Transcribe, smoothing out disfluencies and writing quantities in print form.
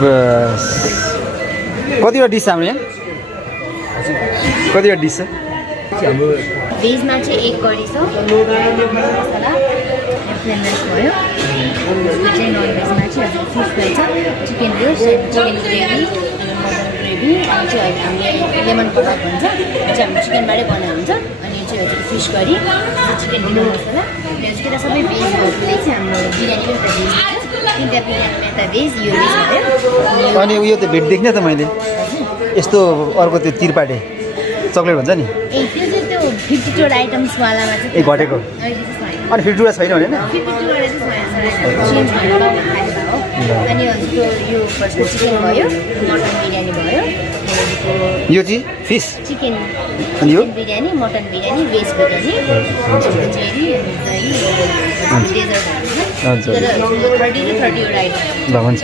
बस कतिवटा डिस हाम्रो यहाँ कतिवटा डिस छ भेजमा चाहिँ एक करी छ मसला प्लेन राइस भयो चाहिँ नन भेजमा चाहिँ हजुर फिस रहेछ chicken roast chicken gravy gravy अनि चाहिँ हामीले लेमन कबाब भन्छ चाहिँ हाम्रो चिकनबाटै बनाएको हुन्छ अनि चाहिँ हजुर फिस करी चिकन डिनर मसला भेज केटा सबै भेजहरूले चाहिँ हाम्रो बिरयानी पनि त भेज तिनवटा बिरयानीमा यता भेज यो भेज भयो अनि उयो त भेट देख्ने त मैले यस्तो अर्को त्यो तिरपाटे चक्लेट भन्छ नि ए त्यो चाहिँ त्यो 52 आइटम्सवालामा चाहिँ ए घटेको अनि 52 छैन भने 52 चेन्ज गरेर अनि हजुरको यो फर्स्ट चिकन भयो मटन बिरयानी भयो यो चाहिँ फिस चिकन अनि यो बिरयानी मटन बिरयानी भेज बिरयानी जेरी दही डेजर्ट हुन्छ 30 to 30 वटा आइटम ल हुन्छ